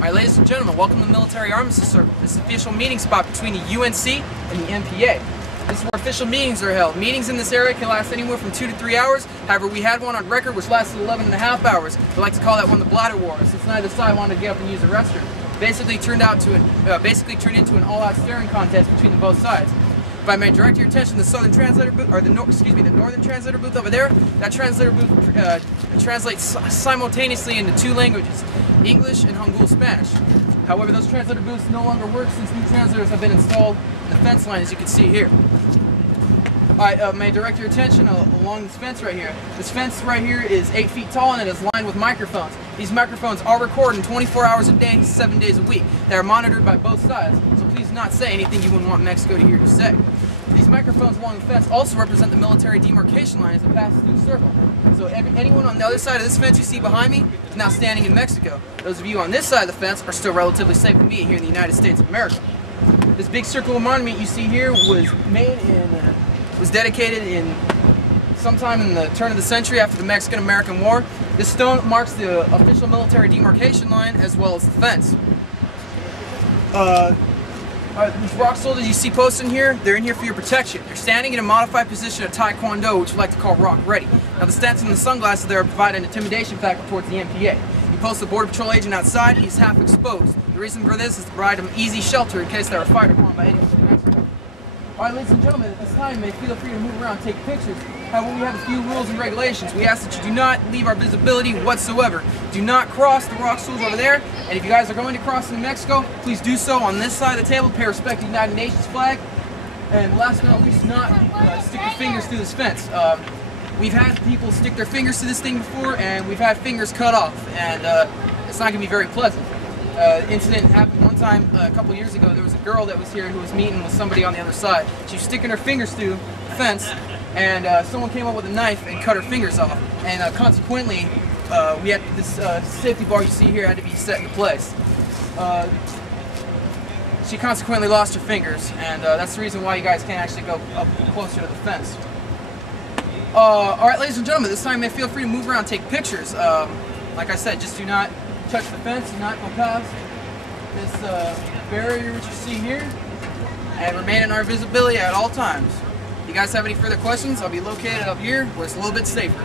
Alright, ladies and gentlemen, welcome to the Military Armistice Circle. This is the official meeting spot between the UNC and the MPA. This is where official meetings are held. Meetings in this area can last anywhere from 2 to 3 hours. However, we had one on record which lasted 11.5 hours. We like to call that one the bladder war, since neither side wanted to get up and use the restroom. Basically turned into an all-out staring contest between both sides. If I may direct your attention to the southern translator booth, or the northern translator booth over there, that translator booth translates simultaneously into 2 languages, English and Hangul Spanish. However, those translator booths no longer work since new translators have been installed in the fence line, as you can see here. Alright, may I direct your attention along this fence right here. This fence right here is 8 feet tall and it is lined with microphones. These microphones are recording 24 hours a day, 7 days a week. They are monitored by both sides, so please do not say anything you wouldn't want Mexico to hear you say. These microphones along the fence also represent the military demarcation line as it passes through the circle. So anyone on the other side of this fence you see behind me is now standing in Mexico. Those of you on this side of the fence are still relatively safe with me here in the United States of America. This big circular monument you see here was dedicated in sometime in the turn of the century after the Mexican-American War. This stone marks the official military demarcation line as well as the fence. These rock soldiers you see posted in here, they're in here for your protection. They're standing in a modified position of Taekwondo, which we like to call rock ready. Now the stance and the sunglasses there provide an intimidation factor towards the MPA. You post the Border Patrol agent outside, he's half exposed. The reason for this is to provide him easy shelter in case they are fired upon by anyone from Mexico. Alright, ladies and gentlemen, at this time you may feel free to move around and take pictures. However, we have a few rules and regulations. We ask that you do not leave our visibility whatsoever. Do not cross the rock stools over there, and if you guys are going to cross into Mexico, please do so on this side of the table, pay respect to the United Nations flag, and last but not least, do not stick your fingers through this fence. We've had people stick their fingers to this thing before, and we've had fingers cut off, and it's not going to be very pleasant. Incident happened one time a couple years ago. There was a girl that was here who was meeting with somebody on the other side. She was sticking her fingers through the fence, and someone came up with a knife and cut her fingers off. And consequently, we had this safety bar you see here had to be set into place. She consequently lost her fingers, and that's the reason why you guys can't actually go up closer to the fence. Alright, ladies and gentlemen, this time you may feel free to move around and take pictures. Like I said, just do not touch the fence, do not go past this barrier which you see here, and remain in our visibility at all times. If you guys have any further questions, I'll be located up here where it's a little bit safer.